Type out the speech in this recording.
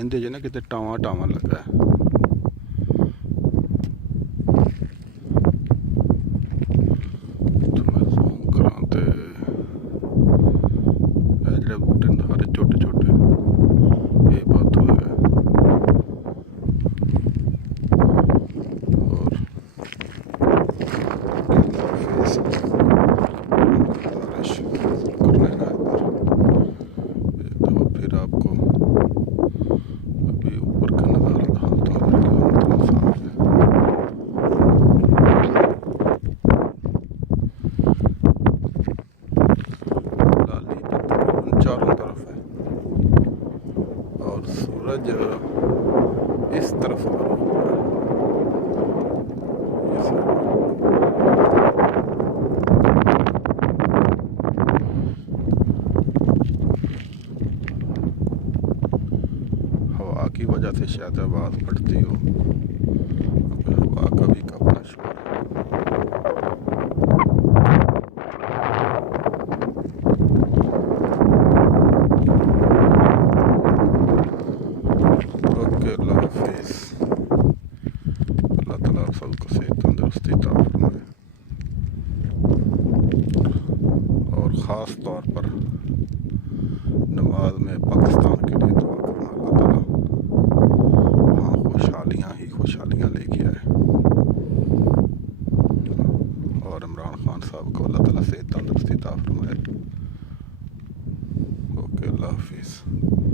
اندے نا کتے ٹاواں ٹاواں لگا ہے. تو میں زوم کراں تے اے جڑے بوٹے نے سارے چھوٹے چھوٹے یہ بات ہوئے گا. اور فیس گزارش کر لینا ادھر ایک دفعہ پھر آپ کو ابھی اوپر کا نظارہ دکھاتا ہوں. ویڈیو مطلب صاف ہے. لالی تقریباً چاروں طرف ہے اور سورج اس طرف غروب ہو رہا ہے. یہ سب ہوا کی وجہ سے شاید آواز پڑتی ہو. ہوا کا بھی اپنا شور ہے. اوکے اللہ حافظ. اللہ تعالیٰ آپ سب کو صحت تندرستی عطا فرمائے اور خاص طور پر نماز میں پاکستان کے لیے دعا کرنا. اللہ تعالیٰ وہاں خوشحالیاں ہی خوشحالیاں لے کے آئے اور عمران خان صاحب کو اللہ تعالیٰ صحت تندرستی عطا فرمائے. اوکے اللہ حافظ.